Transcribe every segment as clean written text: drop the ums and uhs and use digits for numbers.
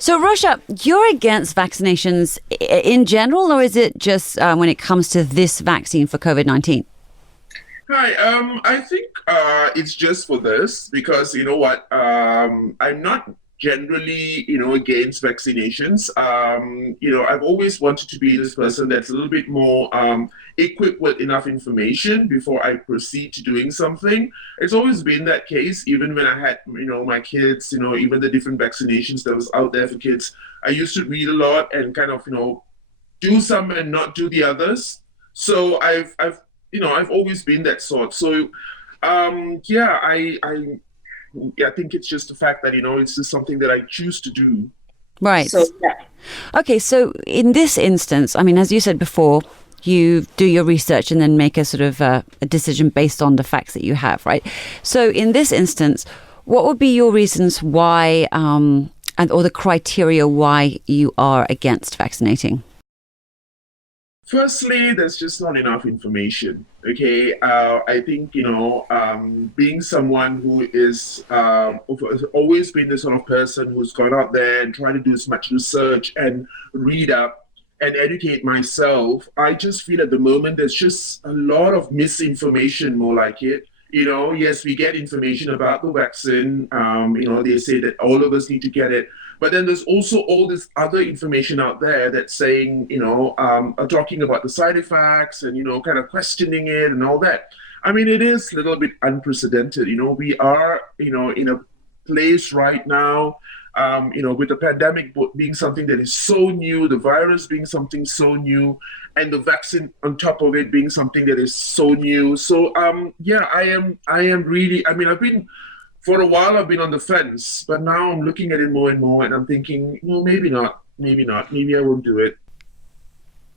So, Rosha, you're against vaccinations in general, or is it just when it comes to this vaccine for COVID-19? Hi, I think it's just for this because you know what? I'm not generally, against vaccinations. I've always wanted to be this person that's a little bit more equipped with enough information before I proceed to doing something. It's always been that case, even when I had, my kids, even the different vaccinations that was out there for kids. I used to read a lot and kind of, do some and not do the others. So I've always been that sort. So, yeah, yeah, I think it's just the fact that it's just something that I choose to do. Right. So yeah. Okay, so in this instance, I mean, as you said before, you do your research and then make a sort of a decision based on the facts that you have, right? So in this instance, what would be your reasons why, and or the criteria why you are against vaccinating? Firstly, there's just not enough information. Okay, I think being someone who is has always been the sort of person who's gone out there and tried to do as much research and read up and educate myself. I just feel at the moment there's just a lot of misinformation, more like it. Yes, we get information about the vaccine. They say that all of us need to get it. But then there's also all this other information out there that's saying, talking about the side effects and, kind of questioning it and all that. I mean, it is a little bit unprecedented. We are, in a place right now, with the pandemic being something that is so new, the virus being something so new, and the vaccine on top of it being something that is so new. So, yeah, I am really, I mean, for a while I've been on the fence, but now I'm looking at it more and more, and I'm thinking, well, maybe not, maybe not, maybe I won't do it.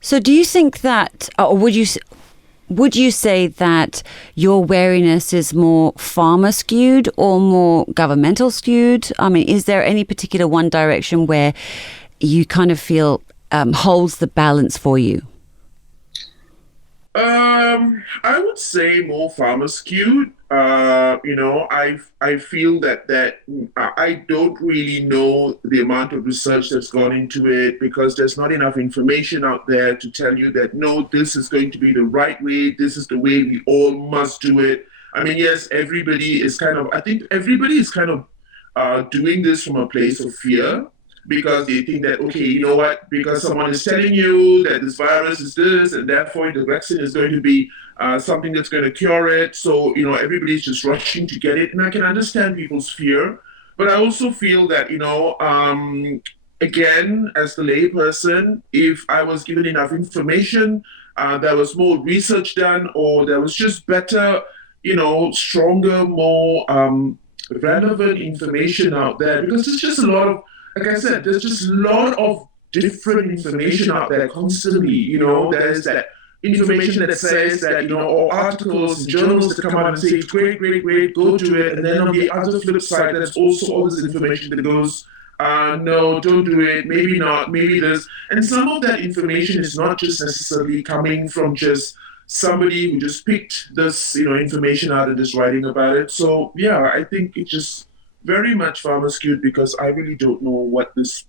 So do you think that, or would you say that your wariness is more farmer skewed or more governmental skewed? I mean, is there any particular one direction where you kind of feel holds the balance for you? I would say more farmer skewed. I feel that I don't really know the amount of research that's gone into it because there's not enough information out there to tell you that no, this is going to be the right way. This is the way we all must do it. I mean, yes, everybody is kind of. I think everybody is kind of doing this from a place of fear because they think that, okay, you know what, because someone is telling you that this virus is this and therefore the vaccine is going to be something that's going to cure it. So, everybody's just rushing to get it. And I can understand people's fear. But I also feel that, again, as the layperson, if I was given enough information, there was more research done, or there was just better, stronger, more relevant information out there, because there's just a lot of, like I said, there's just a lot of different information out there constantly. There's that information that says that, or articles and journals that come out and say it's great, great, great, go do it. And then on the other flip side, there's also all this information that goes, no, don't do it, maybe not, maybe this. And some of that information is not just necessarily coming from just somebody who just picked this, information out and is writing about it. So yeah, I think it just very much farmer skewed because I really don't know what this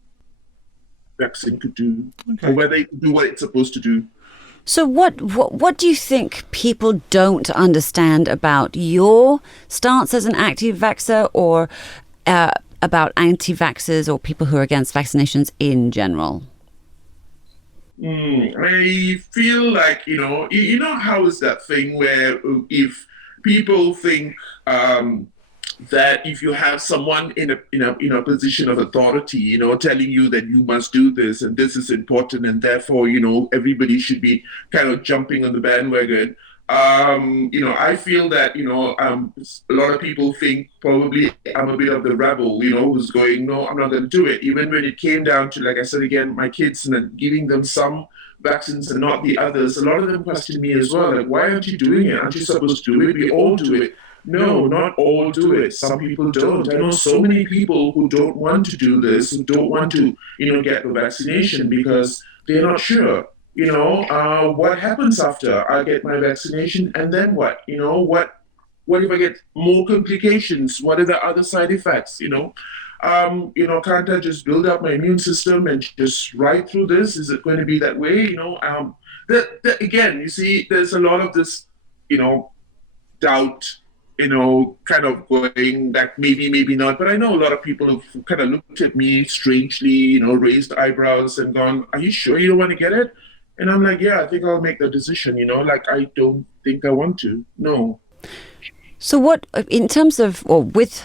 vaccine could do or whether it could do what it's supposed to do. So what do you think people don't understand about your stance as an active vaxxer or about anti-vaxxers or people who are against vaccinations in general? I feel like, how is that thing where if people think that if you have someone in a position of authority, telling you that you must do this and this is important and therefore, everybody should be kind of jumping on the bandwagon. I feel that, a lot of people think probably I'm a bit of the rebel, who's going, no, I'm not going to do it. Even when it came down to, like I said again, my kids and then giving them some vaccines and not the others, a lot of them question me as well, like, why aren't you doing it? Aren't you supposed to do it? We all do it. No, not all do it. Some people don't. I know so many people who don't want to do this, who don't want to, get the vaccination because they're not sure. What happens after I get my vaccination, and then what? What if I get more complications? What are the other side effects? Can't I just build up my immune system and just ride through this? Is it going to be that way? Again, you see, there's a lot of this, you know, doubt, kind of going that maybe, maybe not. But I know a lot of people have kind of looked at me strangely, raised eyebrows and gone, "Are you sure you don't want to get it?" And I'm like, "Yeah, I think I'll make the decision, like I don't think I want to. No." So what, in terms of, or with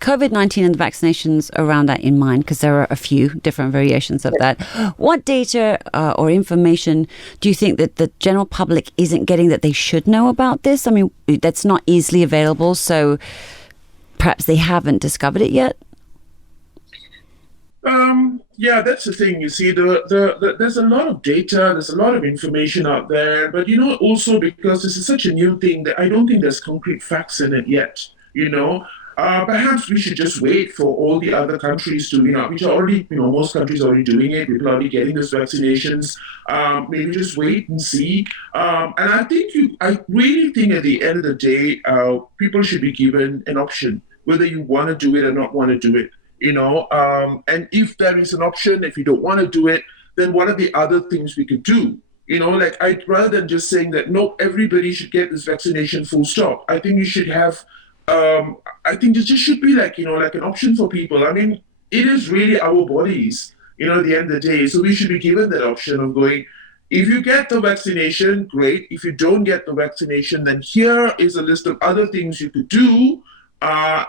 COVID-19 and the vaccinations around that in mind, because there are a few different variations of that, what data or information do you think that the general public isn't getting that they should know about this? I mean, that's not easily available, so perhaps they haven't discovered it yet? Yeah, that's the thing. You see, there's a lot of data, there's a lot of information out there, but also because this is such a new thing that I don't think there's concrete facts in it yet. Perhaps we should just wait for all the other countries to, which are already, most countries are already doing it. People are already getting these vaccinations. Maybe just wait and see. And I really think at the end of the day, people should be given an option whether you want to do it or not want to do it. And if there is an option, if you don't want to do it, then what are the other things we could do? Like rather than just saying that no, everybody should get this vaccination full stop. I think you should have I think this just should be like an option for people. I mean, it is really our bodies, at the end of the day. So we should be given that option of going, if you get the vaccination, great. If you don't get the vaccination, then here is a list of other things you could do,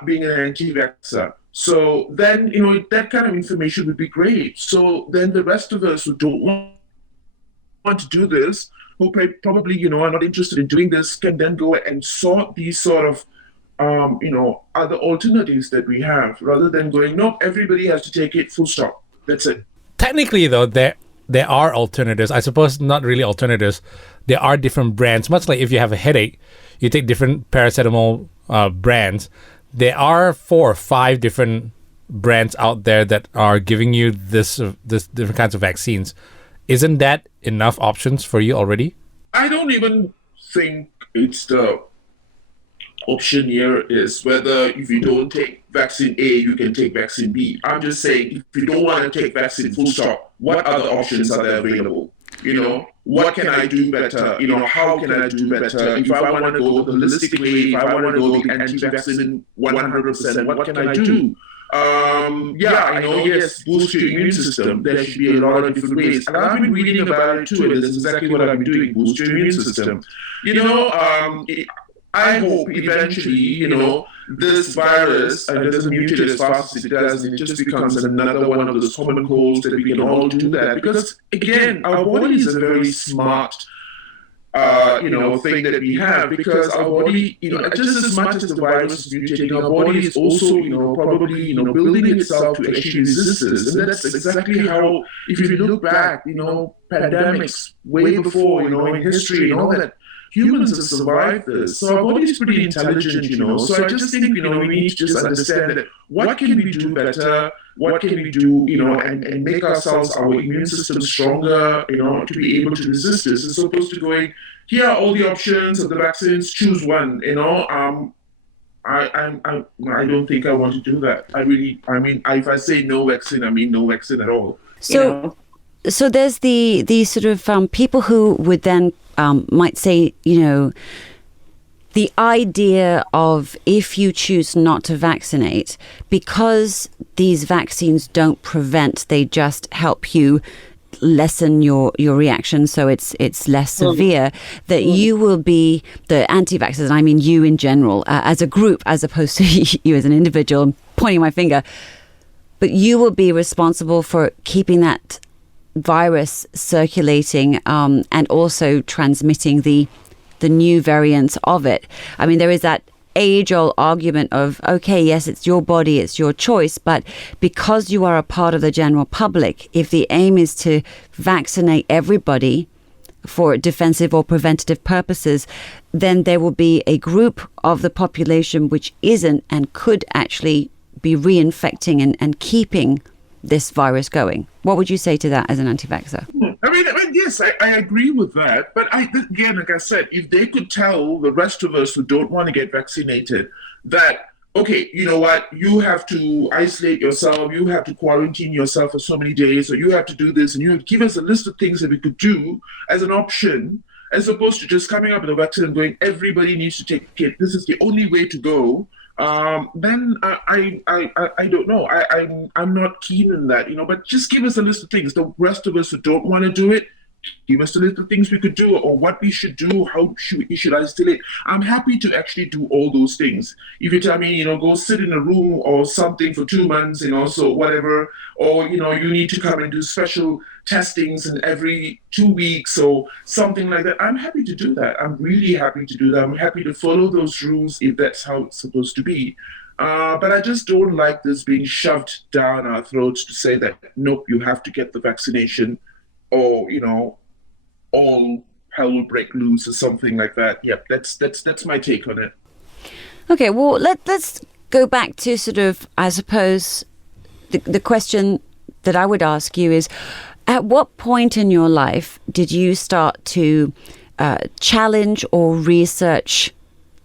being an anti-vaxxer. So then, that kind of information would be great. So then the rest of us who don't want to do this, who probably, are not interested in doing this, can then go and sort these sort of other alternatives that we have, rather than going, no, everybody has to take it, full stop. That's it. Technically, though, there are alternatives. I suppose not really alternatives. There are different brands. Much like if you have a headache, you take different paracetamol brands. There are 4 or 5 different brands out there that are giving you this different kinds of vaccines. Isn't that enough options for you already? I don't even think it's the option here is whether if you don't take vaccine A, you can take vaccine B. I'm just saying, if you don't want to take vaccine full stop, what other options are there available? What can I do better? How can I do better? If I want to go the holistic way, if I want to go the anti-vaccine 100%, what can I do? I know, yes, boost your immune system. There should be a lot of different ways. And I've been reading about it too, and that's exactly what I've been doing, boost your immune system. I hope eventually, this virus doesn't mutate as fast as it does, and it just becomes another one of those common colds that we can all do that. Because again, our body is a very smart, thing that we have. Because our body, just as much as the virus is mutating, our body is also, probably, building itself to actually resist this. And that's exactly how, if you look back, pandemics way before, in history and all that. Humans have survived this. So our body is pretty intelligent, So I just think, we need to just understand that what can we do better? What can we do, and make ourselves, our immune system stronger, to be able to resist this, as opposed to going, here are all the options of the vaccines, choose one, I don't think I want to do that. If I say no vaccine, I mean no vaccine at all. So there's the sort of people who would then might say, the idea of if you choose not to vaccinate, because these vaccines don't prevent, they just help you lessen your reaction, so it's less severe, that you will be the anti-vaxxers, and I mean you in general, as a group, as opposed to you as an individual. I'm pointing my finger, but you will be responsible for keeping that virus circulating and also transmitting the new variants of it. I mean, there is that age-old argument of, okay, yes, it's your body, it's your choice, but because you are a part of the general public, if the aim is to vaccinate everybody for defensive or preventative purposes, then there will be a group of the population which isn't and could actually be reinfecting and keeping this virus going. What would you say to that as an anti-vaxxer? I mean, yes, I agree with that. But again, like I said, if they could tell the rest of us who don't want to get vaccinated that okay, you know what, you have to isolate yourself, you have to quarantine yourself for so many days, or you have to do this, and you give us a list of things that we could do as an option, as opposed to just coming up with a vaccine and going, everybody needs to take it. This is the only way to go. Then I don't know. I'm not keen on that, But just give us a list of things. The rest of us who don't want to do it, give us a list of things we could do or what we should do, how should isolate. I'm happy to actually do all those things. If you tell me, go sit in a room or something for 2 months, so whatever, or, you need to come and do special testings in every 2 weeks or something like that, I'm happy to do that. I'm really happy to do that. I'm happy to follow those rules if that's how it's supposed to be. But I just don't like this being shoved down our throats to say that, nope, you have to get the vaccination or all hell will break loose or something like that. Yep, that's my take on it. Okay, well, let's go back to sort of, I suppose, the question that I would ask you is, at what point in your life did you start to challenge or research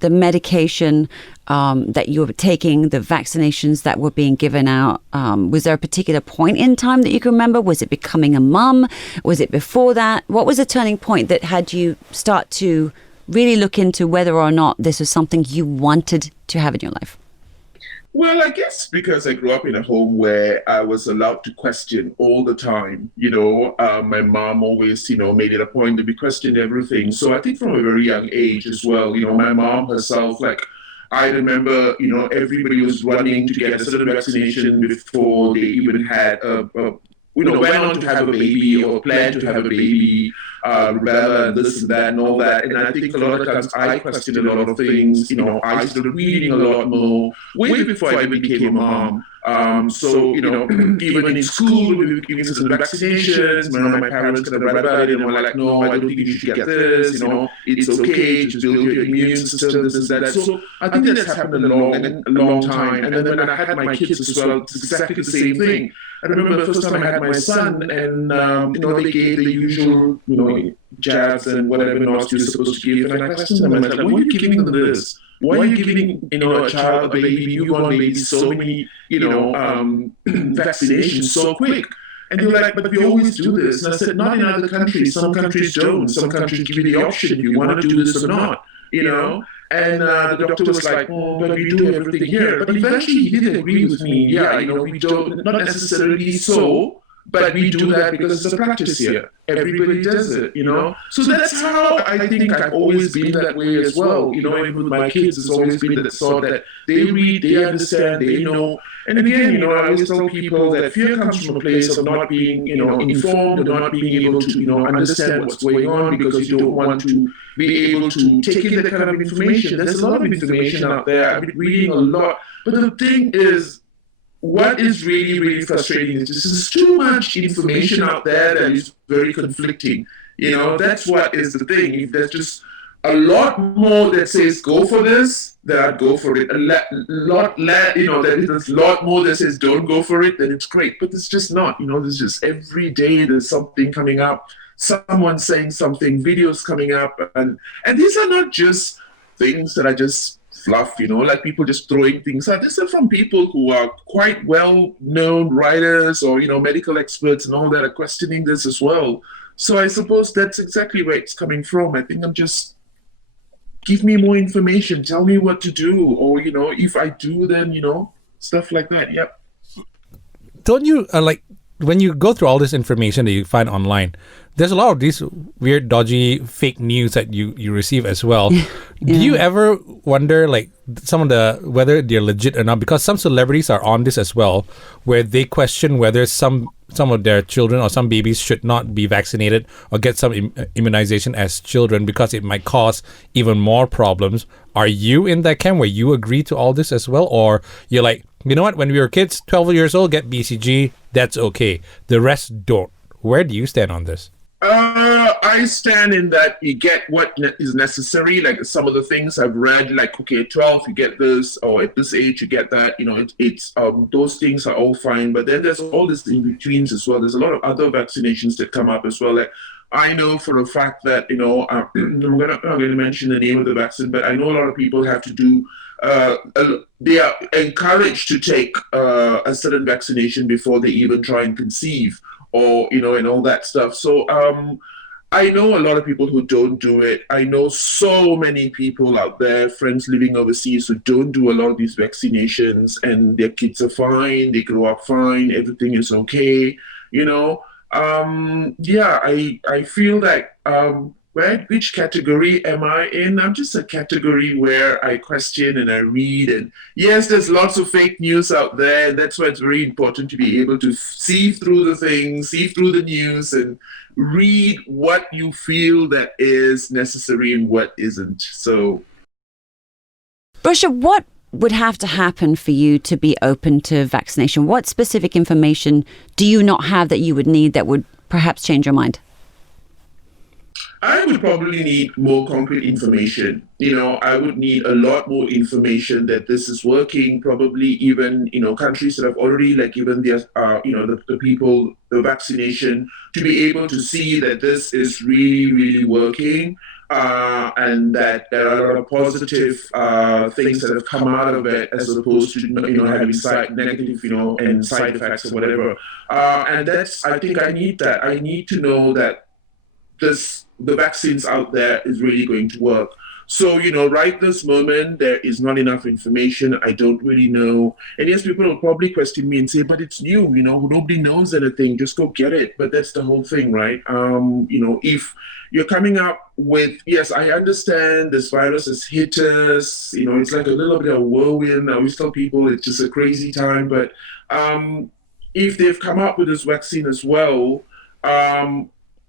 the medication that you were taking, the vaccinations that were being given out? Was there a particular point in time that you can remember? Was it becoming a mum? Was it before that? What was the turning point that had you start to really look into whether or not this was something you wanted to have in your life? Well, I guess because I grew up in a home where I was allowed to question all the time. My mom always, made it a point to be questioned everything. So I think from a very young age as well, my mom herself, like, I remember, everybody was running to get a certain vaccination before they even had went on to have a baby or planned to have a baby, rubella and this and that and all that. And I think a lot of times I questioned a lot of things. I started reading a lot more way before I even became a mom. So, even in school, we were giving certain vaccinations. My parents kind of read about it and were like, no, I don't think you should get this. It's okay, just build your immune system, this and that. So I think that's happened a long time. And then when I had my kids as well, it's exactly the same thing. I remember the first time I had my son, and they gave the usual, jabs and whatever else you're supposed to give. And I questioned them. I said, why are you giving them this? Why are you giving, a child, a baby, newborn baby, so many, vaccinations so quick? And they were like, but we always do this. And I said, not in other countries. Some countries don't. Some countries give you the option if you want to do this or not, And the doctor was like, but we do everything here. But eventually he did agree with me. Yeah, we don't, not necessarily so, but we do that because it's a practice here. Everybody does it, So that's how I think I've always been that way as well. Even with my kids, it's always been that thought that they read, they understand, they know. And again, I always tell people that fear comes from a place of not being, informed or not being able to, understand what's going on because you don't want to be able to take in that kind of information. There's a lot of information out there. I've been reading a lot. But the thing is, what is really, really frustrating is there's too much information out there that is very conflicting. That's what is the thing. If there's just a lot more that says go for this, then I'd go for it. There's a lot more that says don't go for it, then it's great. But it's just not. There's just every day there's something coming up, someone saying something, videos coming up, and these are not just things that are just fluff, like people just throwing things out. This is from people who are quite well-known writers or, medical experts and all that are questioning this as well. So I suppose that's exactly where it's coming from. I think I'm just, give me more information, tell me what to do, or, if I do, then, stuff like that. Yep. Don't you, when you go through all this information that you find online, there's a lot of these weird, dodgy, fake news that you receive as well. Yeah. Do you ever wonder, some of whether they're legit or not? Because some celebrities are on this as well, where they question whether some of their children or some babies should not be vaccinated or get some immunization as children because it might cause even more problems. Are you in that camp where you agree to all this as well? Or you're like, you know what, when we were kids, 12 years old, get BCG, that's okay. The rest don't. Where do you stand on this? I stand in that you get what is necessary. Like some of the things I've read, like, okay, 12, you get this, or at this age, you get that. It's those things are all fine. But then there's all this in betweens as well. There's a lot of other vaccinations that come up as well. Like, I know for a fact that, I'm not going to mention the name of the vaccine, but I know a lot of people have to do they are encouraged to take a certain vaccination before they even try and conceive, or and all that stuff. So I know a lot of people who don't do it. I know so many people out there, friends living overseas, who don't do a lot of these vaccinations, and their kids are fine, they grow up fine, everything is okay, you know. Yeah, I feel like which category am I in? I'm just a category where I question and I read, and yes, there's lots of fake news out there. That's why it's very important to be able to see through the things, see through the news, and read what you feel that is necessary and what isn't. So, Rosha, what would have to happen for you to be open to vaccination? What specific information do you not have that you would need that would perhaps change your mind? I would probably need more concrete information. I would need a lot more information that this is working. Probably even, countries that have already like given their, the people the vaccination, to be able to see that this is really, really working. And that there are a lot of positive things that have come out of it, as opposed to having negative and side effects or whatever. And I think I need that. I need to know that the vaccines out there is really going to work. So, right this moment, there is not enough information. I don't really know. And yes, people will probably question me and say, but it's new, nobody knows anything. Just go get it. But that's the whole thing, right? If you're coming up with, yes, I understand this virus has hit us, it's like a little bit of a whirlwind. I always tell people it's just a crazy time. But if they've come up with this vaccine as well,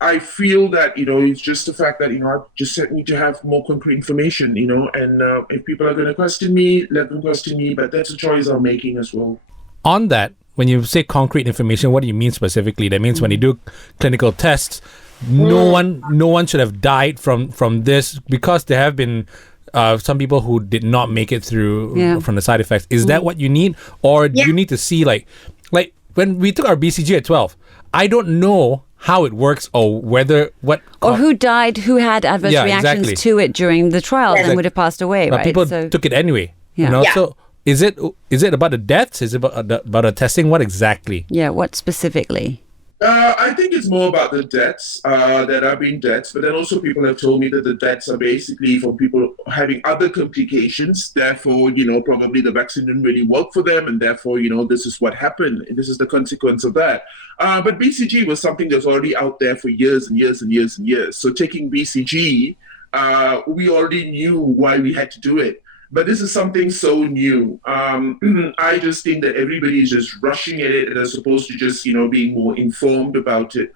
I feel that, it's just the fact that, I just need to have more concrete information, and if people are going to question me, let them question me, but that's a choice I'm making as well. On that, when you say concrete information, what do you mean specifically? That means when you do clinical tests, no one should have died from this, because there have been some people who did not make it through from the side effects. Is that what you need? Or do you need to see like when we took our BCG at 12, I don't know how it works, or who died, who had adverse reactions to it during the trials and would have passed away, but right? People took it anyway. So is it about the deaths? Is it about the testing? What exactly? Yeah, what specifically? I think it's more about the deaths. There have been deaths, but then also people have told me that the deaths are basically from people having other complications. Therefore, probably the vaccine didn't really work for them, and therefore, this is what happened. This is the consequence of that. But BCG was something that's already out there for years and years and years and years. So taking BCG, we already knew why we had to do it. But this is something so new. I just think that everybody is just rushing at it as opposed to just, being more informed about it.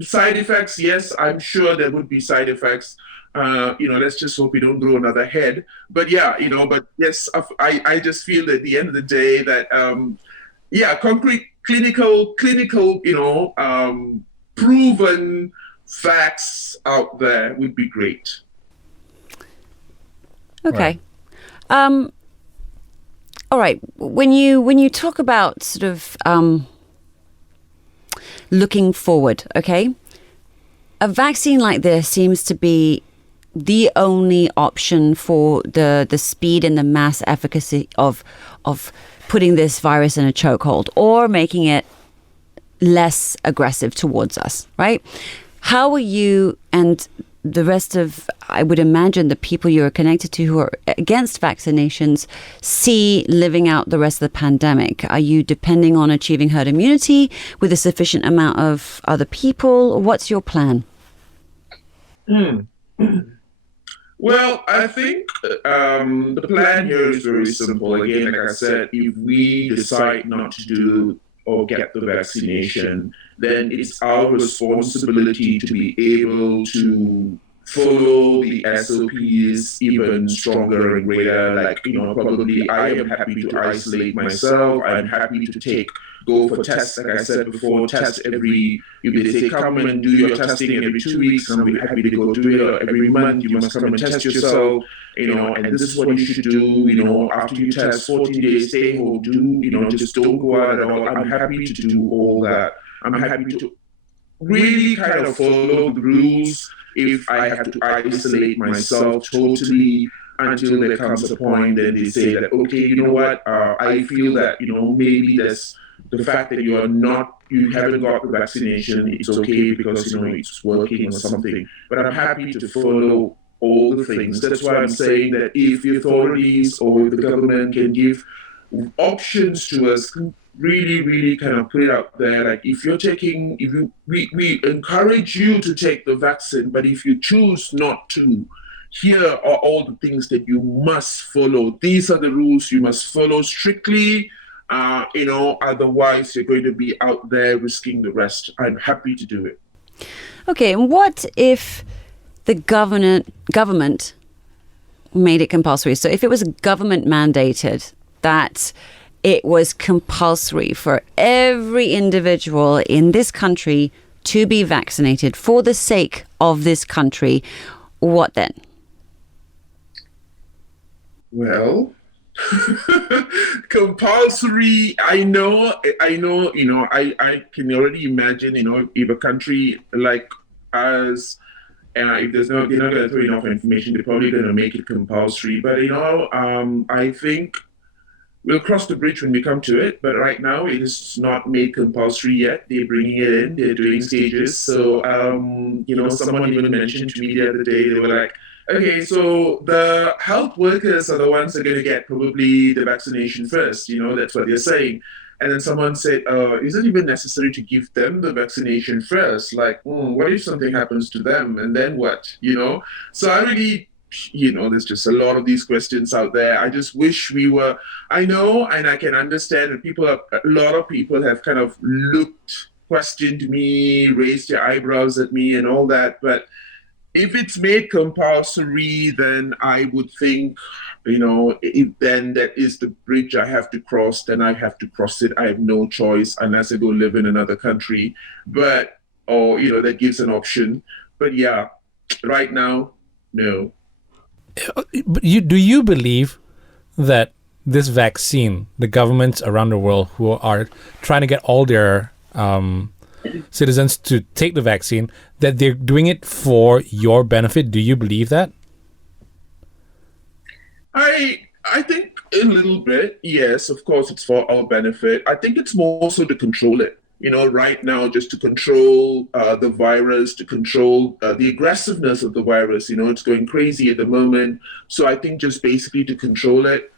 Side effects, yes, I'm sure there would be side effects. Let's just hope we don't grow another head. But yeah, but yes, I just feel that at the end of the day that, concrete, clinical, proven facts out there would be great. Okay. All right. When you talk about sort of looking forward, okay, a vaccine like this seems to be the only option for the speed and the mass efficacy of putting this virus in a chokehold or making it less aggressive towards us, right? How are you and the rest of, I would imagine, the people you're connected to who are against vaccinations see living out the rest of the pandemic? Are you depending on achieving herd immunity with a sufficient amount of other people? What's your plan? Well, I think the plan here is very simple. Again, like I said, if we decide not to do or get the vaccination, then it's our responsibility to be able to follow the SOPs even stronger and greater. Like, probably I am happy to isolate myself. I'm happy to go for tests. Like I said before, test if they say come and do your testing every 2 weeks, and I'll be happy to go do it. Or every month, you must come and test yourself, and this is what you should do, after you test 14 days, stay home, just don't go out at all. I'm happy to do all that. I'm happy to really kind of follow the rules if I have to isolate myself totally. until there comes a point then they say that, okay, you know what, I feel that, maybe there's the fact that you haven't got the vaccination, it's okay because, it's working or something. But I'm happy to follow all the things. That's why I'm saying that if the authorities or the government can give options to us, really, really kind of put it out there. Like we encourage you to take the vaccine, but if you choose not to, here are all the things that you must follow. These are the rules you must follow strictly. Otherwise you're going to be out there risking the rest. I'm happy to do it. Okay, and what if the government made it compulsory? So if it was government mandated that it was compulsory for every individual in this country to be vaccinated for the sake of this country, what then? Well, compulsory. I know, I can already imagine, if a country like us, if they're not going to throw enough information, they're probably going to make it compulsory. But, I think we'll cross the bridge when we come to it, but right now it is not made compulsory yet. They're bringing it in. They're doing stages. So, someone even mentioned to me the other day, they were like, okay, so the health workers are the ones that are going to get probably the vaccination first. That's what they're saying. And then someone said, is it even necessary to give them the vaccination first? Like, what if something happens to them? And then what? So I really, there's just a lot of these questions out there. I just wish I know, and I can understand that a lot of people have kind of questioned me, raised their eyebrows at me and all that. But if it's made compulsory, then I would think, then that is the bridge I have to cross, then I have to cross it. I have no choice unless I go live in another country. But, that gives an option. But yeah, right now, no. But do you believe that this vaccine, the governments around the world who are trying to get all their citizens to take the vaccine, that they're doing it for your benefit? Do you believe that? I think a little bit, yes. Of course, it's for our benefit. I think it's more so to control it. Right now, just to control the virus, to control the aggressiveness of the virus. It's going crazy at the moment. So I think just basically to control it,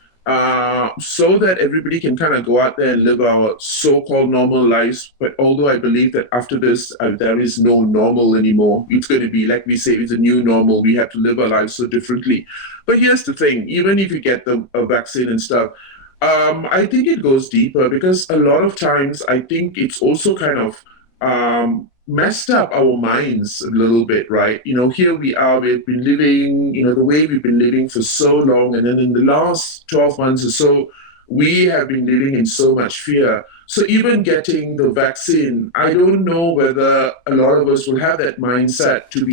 so that everybody can kind of go out there and live our so-called normal lives. But although I believe that after this, there is no normal anymore. It's going to be, like we say, it's a new normal. We have to live our lives so differently. But here's the thing, even if you get a vaccine and stuff, I think it goes deeper, because a lot of times I think it's also kind of messed up our minds a little bit, right? Here we are, we've been living, the way we've been living for so long. And then in the last 12 months or so, we have been living in so much fear. So even getting the vaccine, I don't know whether a lot of us will have that mindset to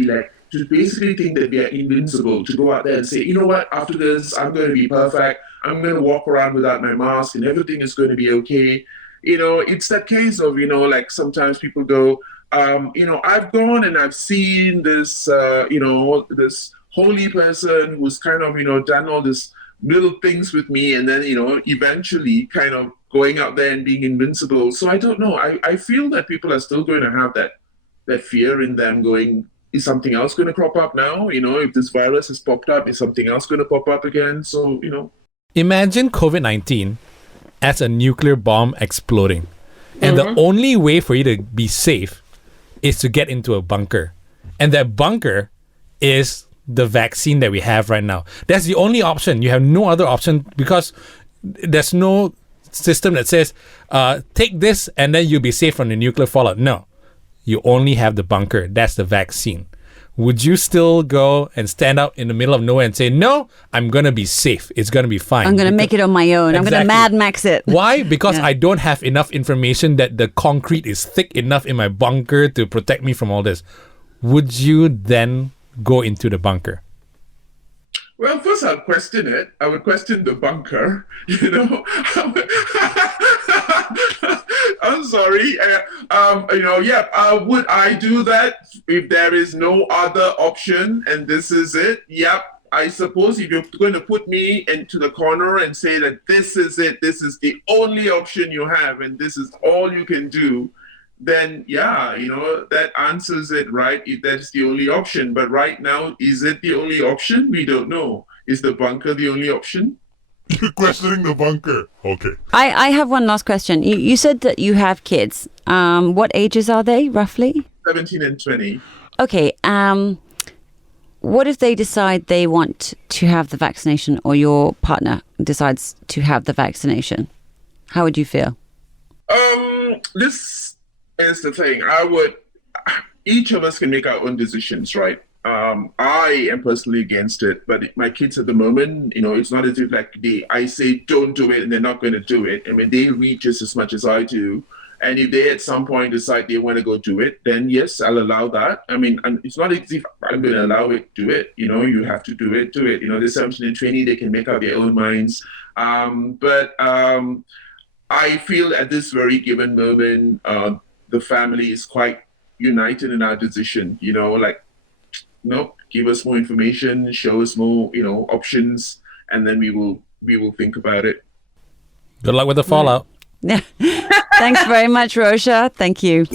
basically think that we are invincible, to go out there and say, you know what, after this, I'm going to be perfect. I'm going to walk around without my mask and everything is going to be okay. It's that case of, like sometimes people go, I've gone and I've seen this, this holy person who's kind of, done all this little things with me, and then, eventually kind of going out there and being invincible. So I don't know. I feel that people are still going to have that fear in them going, is something else going to crop up now? If this virus has popped up, is something else going to pop up again? So, Imagine COVID-19 as a nuclear bomb exploding. And the only way for you to be safe is to get into a bunker. And that bunker is the vaccine that we have right now. That's the only option. You have no other option, because there's no system that says, take this and then you'll be safe from the nuclear fallout. No. You only have the bunker. That's the vaccine. Would you still go and stand out in the middle of nowhere and say, no, I'm going to be safe. It's going to be fine. I'm going to make it on my own. Exactly. I'm going to Mad Max it. Why? Because I don't have enough information that the concrete is thick enough in my bunker to protect me from all this. Would you then go into the bunker? Well, first I'll question it. I would question the bunker, I'm sorry. Would I do that if there is no other option and this is it? Yep. I suppose if you're going to put me into the corner and say that this is it, this is the only option you have, and this is all you can do, then yeah, that answers it, right? If that's the only option. But right now, is it the only option? We don't know. Is the bunker the only option? You're questioning the bunker. Okay. I have one last question. You said that you have kids. What ages are they, roughly? 17 and 20. Okay. What if they decide they want to have the vaccination, or your partner decides to have the vaccination? How would you feel? This is the thing. Each of us can make our own decisions, right? I am personally against it, but my kids at the moment, it's not as if I say don't do it and they're not going to do it. I mean, they read just as much as I do. And if they at some point decide they want to go do it, then yes, I'll allow that. I mean, and it's not as if I'm going to allow it, do it. You have to do it. They're 17 and 20, they can make up their own minds. But I feel at this very given moment, the family is quite united in our decision. Nope, give us more information, show us more, options, and then we will think about it. Good luck with the fallout. Thanks very much, Rosha. Thank you.